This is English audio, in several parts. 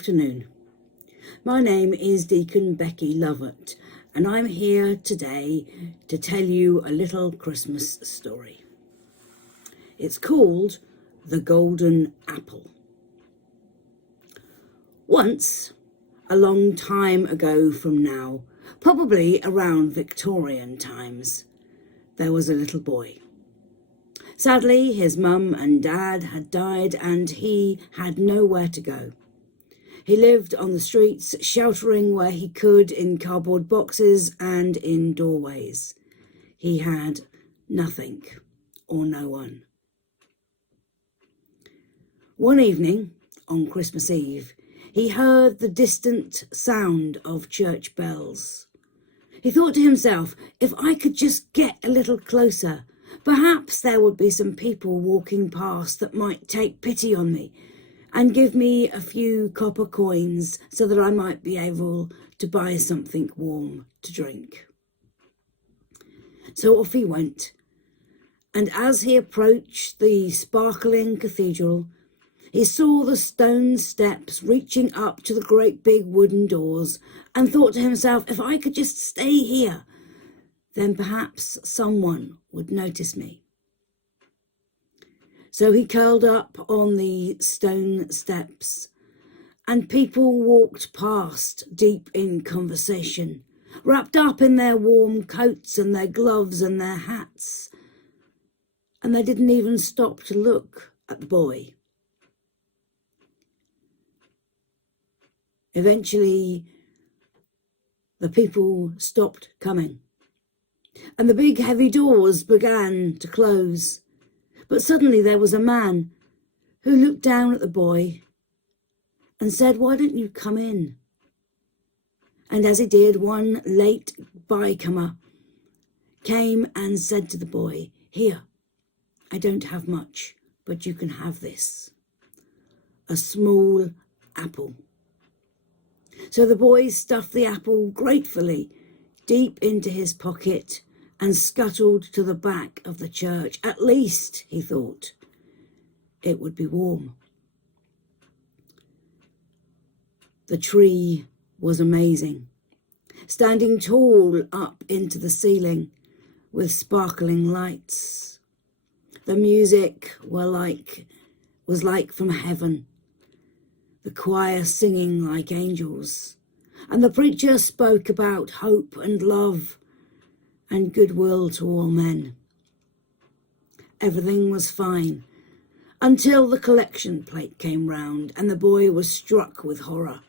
afternoon. My name is Deacon Becky Lovatt, and I'm here today to tell you a little Christmas story. It's called The Golden Apple. Once, a long time ago from now, probably around Victorian times, there was a little boy. Sadly, his mum and dad had died and he had nowhere to go. He lived on the streets, sheltering where he could in cardboard boxes and in doorways. He had nothing or no one. One evening, on Christmas Eve, he heard the distant sound of church bells. He thought to himself, if I could just get a little closer, perhaps there would be some people walking past that might take pity on me and give me a few copper coins so that I might be able to buy something warm to drink. So off he went, and as he approached the sparkling cathedral, he saw the stone steps reaching up to the great big wooden doors and thought to himself, if I could just stay here, then perhaps someone would notice me. So he curled up on the stone steps, and people walked past deep in conversation, wrapped up in their warm coats and their gloves and their hats, and they didn't even stop to look at the boy. Eventually, the people stopped coming, and the big heavy doors began to close. But suddenly there was a man who looked down at the boy and said, why don't you come in? And as he did, one late bycomer came and said to the boy, here, I don't have much, but you can have this, a small apple. So the boy stuffed the apple gratefully deep into his pocket and scuttled to the back of the church. At least, he thought, it would be warm. The tree was amazing, standing tall up into the ceiling with sparkling lights. The music was like from heaven, the choir singing like angels, and the preacher spoke about hope and love and goodwill to all men. Everything was fine until the collection plate came round and the boy was struck with horror.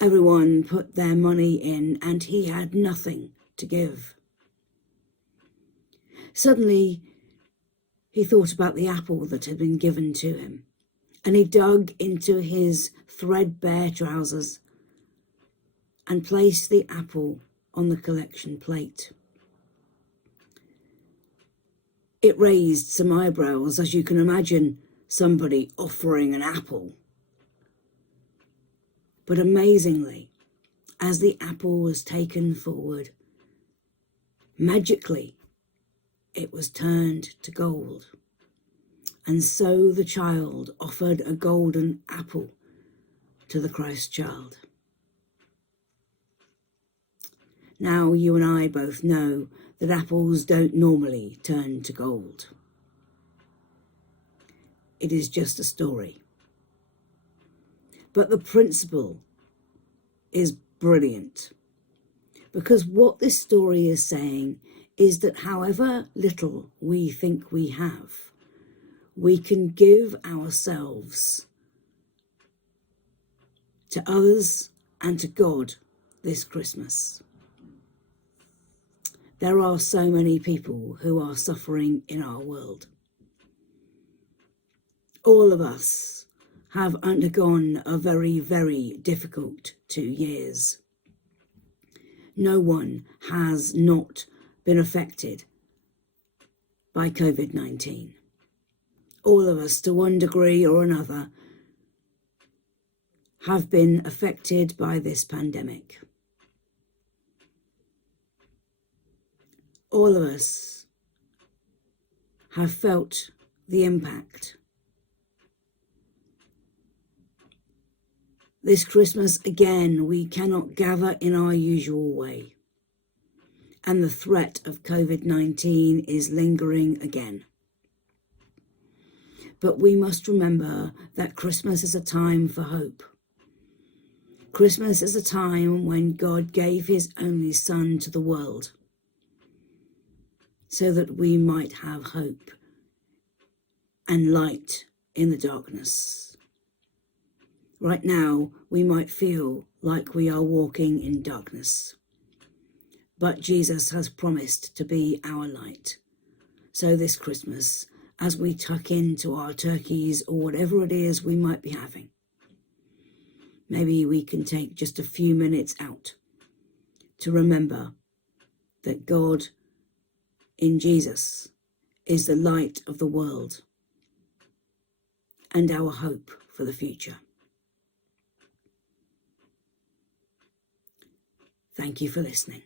Everyone put their money in and he had nothing to give. Suddenly, he thought about the apple that had been given to him, and he dug into his threadbare trousers and placed the apple on the collection plate. It raised some eyebrows, as you can imagine somebody offering an apple. But amazingly, as the apple was taken forward, magically it was turned to gold. And so the child offered a golden apple to the Christ child. Now you and I both know that apples don't normally turn to gold. It is just a story. But the principle is brilliant, because what this story is saying is that however little we think we have, we can give ourselves to others and to God this Christmas. There are so many people who are suffering in our world. All of us have undergone a very, very difficult 2 years. No one has not been affected by COVID-19. All of us, to one degree or another, have been affected by this pandemic. All of us have felt the impact. This Christmas, again, we cannot gather in our usual way. And the threat of COVID-19 is lingering again. But we must remember that Christmas is a time for hope. Christmas is a time when God gave his only Son to the world so that we might have hope and light in the darkness. Right now, we might feel like we are walking in darkness, but Jesus has promised to be our light. So this Christmas, as we tuck into our turkeys or whatever it is we might be having, maybe we can take just a few minutes out to remember that God in Jesus is the light of the world and our hope for the future. Thank you for listening.